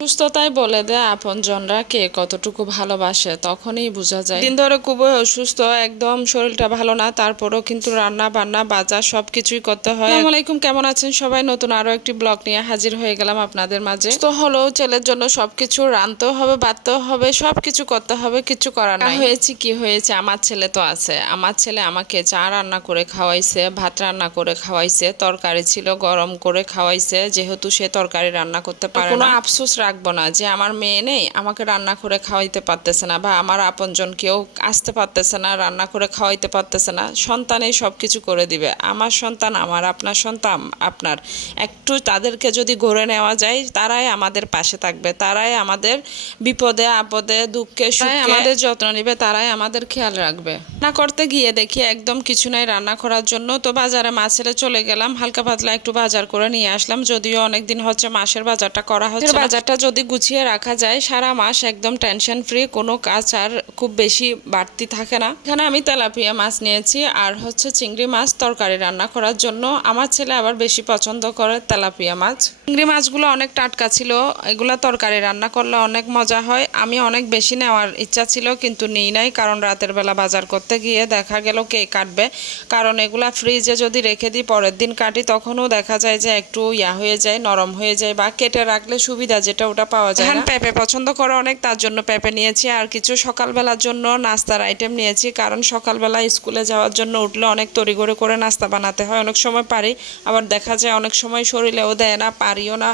সুস্থতাই বলে দেয় আপনজনরা কে কতটুকু ভালোবাসে তখনই বোঝা যায়। দিন ধরে খুবই অসুস্থ একদম শরীরটা ভালো না তারপরেও কিন্তু রান্না বান্না বাজার সব কিছুই করতে হয়। আসসালামু আলাইকুম কেমন আছেন সবাই? নতুন আরও একটি ব্লগ নিয়ে হাজির হয়ে গেলাম আপনাদের মাঝে। তো হলো ছেলের জন্য সবকিছু রানতেও হবে বাড়তেও হবে সবকিছু করতে হবে কিছু করার নাই। হয়েছে কি হয়েছে? আমার ছেলে তো আছে। আমার ছেলে আমাকে চা রান্না করে খাওয়াইছে ভাত রান্না করে খাওয়াইছে তরকারি ছিল গরম করে খাওয়াইছে যেহেতু সে তরকারি রান্না করতে পারে কোনো আফসোস রাখব না যে আমার মেয়ে নেই আমাকে রান্না করে খাওয়াইতে পারতেছে না বা আমার আপনজন কেউ আসতে পারতেছে না রান্না করে খাওয়াইতে পারতেছে না সন্তানেই সব কিছু করে দিবে। আমার সন্তান আমার আপনার সন্তান আপনার। একটু তাদেরকে যদি ঘুরে নেওয়া যায় তারাই আমাদের পাশে থাকবে তারাই আমাদের বিপদে আপদে দুঃখে সুখে আমাদের যত্ন নিবে তারাই আমাদের খেয়াল রাখবে। রান্না করতে গিয়ে দেখি একদম কিছু নাই রান্না করার জন্য তো বাজারে মাছ ছেড়ে চলে গেলাম হালকা পাতলা একটু বাজার করে নিয়ে আসলাম যদিও অনেকদিন হচ্ছে মাসের বাজারটা করা হচ্ছে বাজারটা যদি গুছিয়ে রাখা যায়, সারা মাস একদম টেনশন ফ্রি কোনো কাজ আর খুব বেশি বাড়তি থাকে না। এখানে আমি তেলাপিয়া মাছ নিয়েছি, আর হচ্ছে চিংড়ি মাছ তরকারি রান্না করার জন্য। আমার ছেলে আবার বেশি পছন্দ করে তেলাপিয়া মাছ। চিংড়ি মাছগুলো অনেক টাটকা ছিল, এগুলা তরকারি রান্না করলে অনেক মজা হয়। আমি অনেক বেশি নেওয়ার ইচ্ছা ছিল, কিন্তু নিই নাই, কারণ রাতের বেলা বাজার করতে গিয়ে দেখা গেল কে কাটবে। কারণ এগুলা ফ্রিজে যদি রেখে দিই, পরের দিন কাটি, তখনও দেখা যায় যে একটু ইয়া হয়ে যায়, নরম হয়ে যায়, বা কেটে রাখলে সুবিধা, যেটা ওটা পাওয়া যায় না। পেঁপে পছন্দ করে অনেক তার জন্য পেঁপে নিয়েছি। আর কিছু সকালবেলার জন্য নাস্তার আইটেম নিয়েছি। কারণ সকালবেলা স্কুলে যাওয়ার জন্য উঠলে অনেক তড়িঘড়ি করে নাস্তা বানাতে হয়। অনেক সময় পারি আবার দেখা যায় অনেক সময় শরীরেও দেয় না পারিও না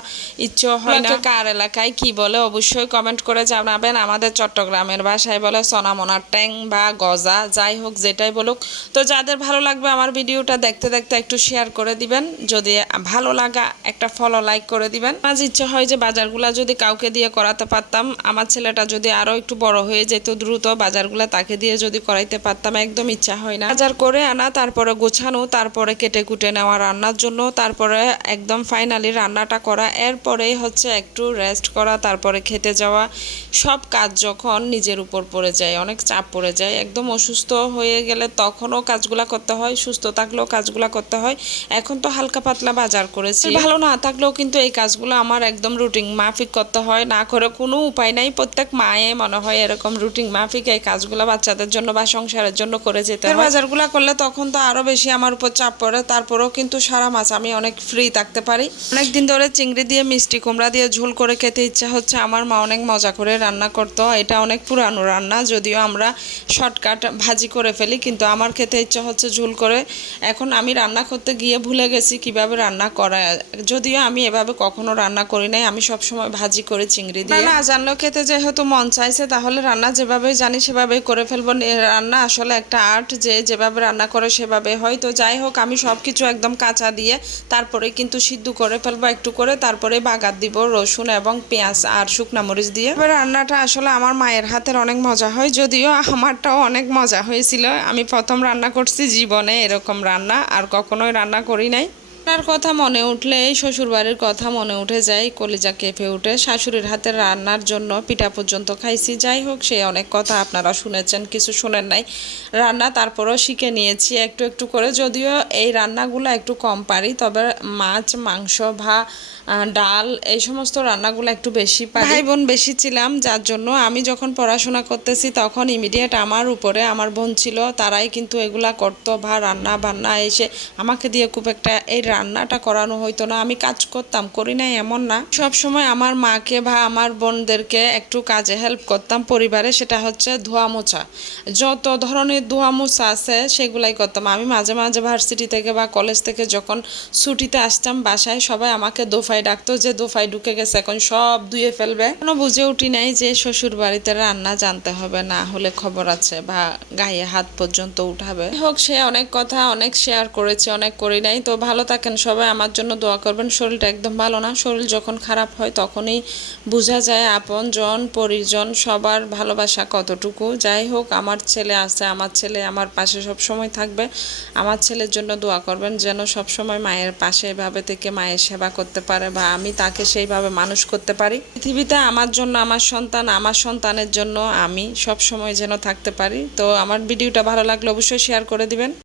ইচ্ছেও হয় না। কার এলাকায় কি বলে অবশ্যই কমেন্ট করে জানাবেন। আমাদের চট্টগ্রামের ভাষায় বলে সোনামোনার ট্যাং বা গজা যাই হোক যেটাই বলুক। তো যাদের ভালো লাগবে আমার ভিডিওটা দেখতে দেখতে একটু শেয়ার করে দিবেন। যদি ভালো লাগা একটা ফলো লাইক করে দিবেন। মাঝে ইচ্ছে হয় যে বাজারগুলা যদি কাউকে দিয়ে করাতে পারতাম, আমার ছেলেটা যদি আরও একটু বড় হয়ে যেত দ্রুত বাজারগুলা তাকে দিয়ে যদি করাইতে পারতাম, একদম ইচ্ছা হয় না। বাজার করে আনা, তারপরে গোছানো, তারপরে কেটে কুটে নেওয়া রান্নার জন্য, তারপরে একদম ফাইনালি রান্নাটা করা, এরপরেই হচ্ছে একটু রেস্ট করা, তারপরে খেতে যাওয়া। সব কাজ যখন নিজের উপর পড়ে যায়, অনেক চাপ পড়ে যায়। একদম অসুস্থ হয়ে গেলে তখনও কাজগুলা করতে হয়, সুস্থ থাকলেও কাজগুলা করতে হয়। এখন তো হালকা পাতলা বাজার করেছি। ভালো না থাকলেও কিন্তু এই কাজগুলো আমার একদম রুটিন মাফিক করতে হয় না করে কোনো উপায় নাই। প্রত্যেক মায়ে মনে হয় এরকম রুটিন মাফিক এই কাজগুলো বাচ্চাদের জন্য বা সংসারের জন্য করে যেতে হয়। বাজারগুলো করলে তখন তো আরও বেশি আমার উপর চাপ পড়ে তারপরেও কিন্তু সারা মাছ আমি অনেক ফ্রি থাকতে পারি। অনেক দিন ধরে চিংড়ি দিয়ে মিষ্টি কুমড়া দিয়ে ঝোল করে খেতে ইচ্ছা হচ্ছে আমার মা অনেক মজা করে রান্না করতো এটা অনেক পুরানো রান্না যদিও আমরা শর্টকাট ভাজি করে ফেলি কিন্তু আমার খেতে ইচ্ছা হচ্ছে ঝোল করে। এখন আমি রান্না করতে গিয়ে ভুলে গেছি কীভাবে রান্না করা যদিও আমি এভাবে কখনো রান্না করি নাই আমি সবসময় ভাজি করে চিংড়ি দিয়ে। না জানলেও খেতে যেহেতু মন চাইছে তাহলে রান্না যেভাবে জানি সেভাবেই করে ফেলব। রান্না আসলে একটা আর্ট যে যেভাবে রান্না করে সেভাবে হয়। তো যাই হোক আমি সব কিছু একদম কাঁচা দিয়ে তারপরে কিন্তু সিদ্ধ করে ফেলব একটু করে। তারপরে বাগার দিব রসুন এবং পেঁয়াজ আর শুকনা মরিচ দিয়ে। এবার রান্নাটা আসলে আমার মায়ের হাতের অনেক মজা হয় যদিও আমারটাও অনেক মজা হয়েছিল। আমি প্রথম রান্না করছি জীবনে এরকম রান্না আর কখনোই রান্না করি নাই। রান্নার কথা মনে উঠলে শ্বশুর বাড়ির কথা মনে উঠে যায়, কলিজা কেঁপে উঠে, শাশুড়ির হাতে রান্নার জন্য পিঠা পর্যন্ত খাইছি। যাই হোক, সে অনেক কথা আপনারা শুনেছেন, কিছু শোনেন নাই। রান্না তারপরও শিখে নিয়েছি একটু একটু করে। যদিও এই রান্নাগুলো একটু কম পারি, তবে মাছ, মাংস, ভা ডাল এই সমস্ত রান্নাগুলো একটু বেশি পারি। ভাই বোন বেশি ছিলাম, যার জন্য আমি যখন পড়াশোনা করতেছি, তখন ইমিডিয়েট আমার উপরে আমার বোন ছিল, তারাই কিন্তু এগুলা করতো, ভা, রান্না বান্না এসে আমাকে দিয়ে খুব একটা এই রান্নাটা করানো হইতো না, আমি কাজ করতাম, করি নাই এমন না। সব সময় আমার মাকে বা আমার বোনদেরকে একটু কাজে হেল্প করতাম পরিবারে, সেটা হচ্ছে ধোয়া মোছা। যত ধরনের ধোয়া মোছা আছে, সেগুলাই করতাম। আমি মাঝে মাঝে ভার্সিটি থেকে বা কলেজ থেকে যখন ছুটিতে আসতাম বাসায়, সবাই আমাকে দোফায় ডাকতো যে দোফায় ঢুকে গেছে, এখন সব ধুয়ে ফেলবে। কোনো বুঝে উঠি নাই যে শ্বশুর বাড়িতে রান্না জানতে হবে, না হলে খবর আছে বা গায়ে হাত পর্যন্ত উঠাবে। হোক, সে অনেক কথা, অনেক শেয়ার করেছে, অনেক করি নাই। তো ভালো থাকেন সবাই আমার জন্য দোয়া করবেন, শরীরটা একদম ভালো না। শরীর যখন খারাপ হয় তখনই বোঝা যায় আপন জন, পরিজন, সবার ভালোবাসা কতটুকু। যাই হোক, আমার ছেলে আছে, আমার ছেলে আমার পাশে সব সময় থাকবে। আমার ছেলের জন্য দোয়া করবেন যেন সব সময় মায়ের পাশে এভাবে থেকে মায়ের সেবা করতে পারে বা আমি তাকে সেইভাবে মানুষ করতে পারি। পৃথিবীতে আমার জন্য, আমার সন্তান, আমার সন্তানের জন্য আমি সব সময় যেন থাকতে পারি। তো আমার ভিডিওটা ভালো লাগলে অবশ্যই শেয়ার করে দিবেন।